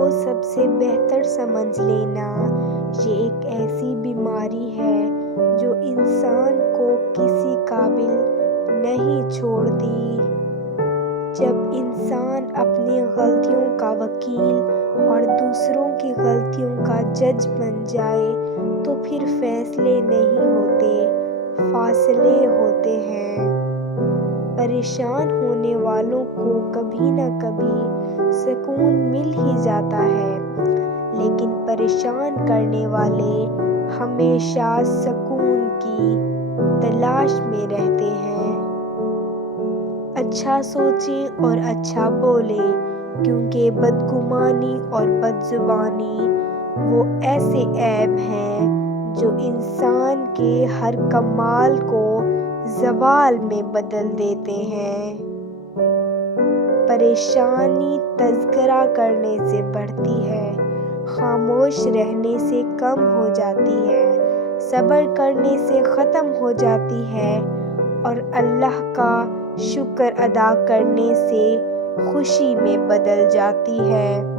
کو سب سے بہتر سمجھ لینا یہ ایک ایسی بیماری ہے جو انسان کو کسی قابل نہیں چھوڑتی۔ جب انسان اپنی غلطیوں کا وکیل اور دوسروں کی غلطیوں کا جج بن جائے تو پھر فیصلے نہیں ہوتے، فاصلے ہوتے ہیں۔ پریشان ہونے والوں کو کبھی نہ کبھی سکون مل ہی جاتا ہے، لیکن پریشان کرنے والے ہمیشہ سکون کی تلاش میں رہتے ہیں۔ اچھا سوچیں اور اچھا بولیں، کیونکہ بدگمانی اور بدزبانی وہ ایسے عیب ہیں جو انسان کے ہر کمال کو زوال میں بدل دیتے ہیں۔ پریشانی تذکرہ کرنے سے بڑھتی ہے، خاموش رہنے سے کم ہو جاتی ہے، صبر کرنے سے ختم ہو جاتی ہے اور اللہ کا شکر ادا کرنے سے خوشی میں بدل جاتی ہے۔